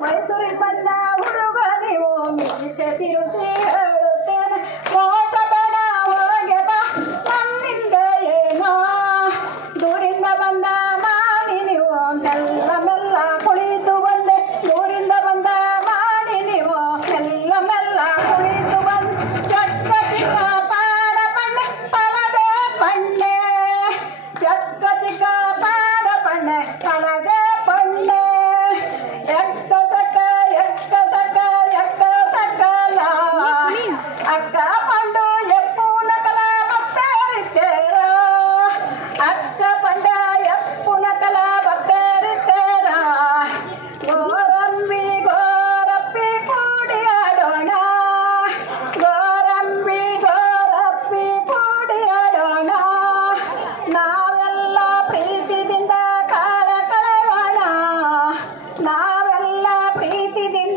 ಮೈಸೂರಿಗೆ ಬಂದ ಹುಡುಗ ನೀವು ಮೀಸೆ ತಿರುಚಿ ಹೇಳುತ್ತೇನೆ ಮೋಸ ಬೇಡ ಹೋಗೆ ಬಾ ನನ್ನಿಂದ ಏನೋ ದೂರಿಂದ ಬಂದ ಮಾಡಿ ನೀವು ಮೆಲ್ಲ ಮೆಲ್ಲ ಕುಳಿತು ಬಂದೆ ದೂರಿಂದ ಬಂದ ಮಾಡಿ ನೀವು ಮೆಲ್ಲ ಮೆಲ್ಲ ಕುಳಿತು ಬಂದು ಚಕ್ಕ ಚಿಕ್ಕ ಪಾಡ ಪಣ್ಣೆ ಪಲದೆ ಪಣ್ಣೆ ಚಕ್ಕ ಚಿಕ್ಕ ಪಾಡ ಪಣ್ಣೆ ಪಲದೆ ಪಣ್ಣೆ ಎಕ್ಕ ಸಕ ಎಕ್ಕ ಸಕ ಎಕ್ಕ ಸಕಲ ಅಕ್ಕ ಪಂಡು ಎಪ್ಪು ನಕಲ ಬಪ್ಪೇರಿದ್ದೇರ ಅಕ್ಕ ಪಂಡ ಎಪ್ಪು ನಕಲ ಬಪ್ಪೇರಿದ್ದೇರ ಗೋರಂಬಿ ಗೋರಪ್ಪಿ ಕೂಡಿಯಾಡೋಣ ಗೋರಂಬಿ ಗೋರಪ್ಪಿ ಕೂಡಿಯಾಡೋಣ ನಾವೆಲ್ಲ ಪ್ರೀತಿದಿಂದ ಕಾಲ ಕಳೆಯೋಣ ನಾವೆಲ್ಲ ಪ್ರೀತಿದಿಂದ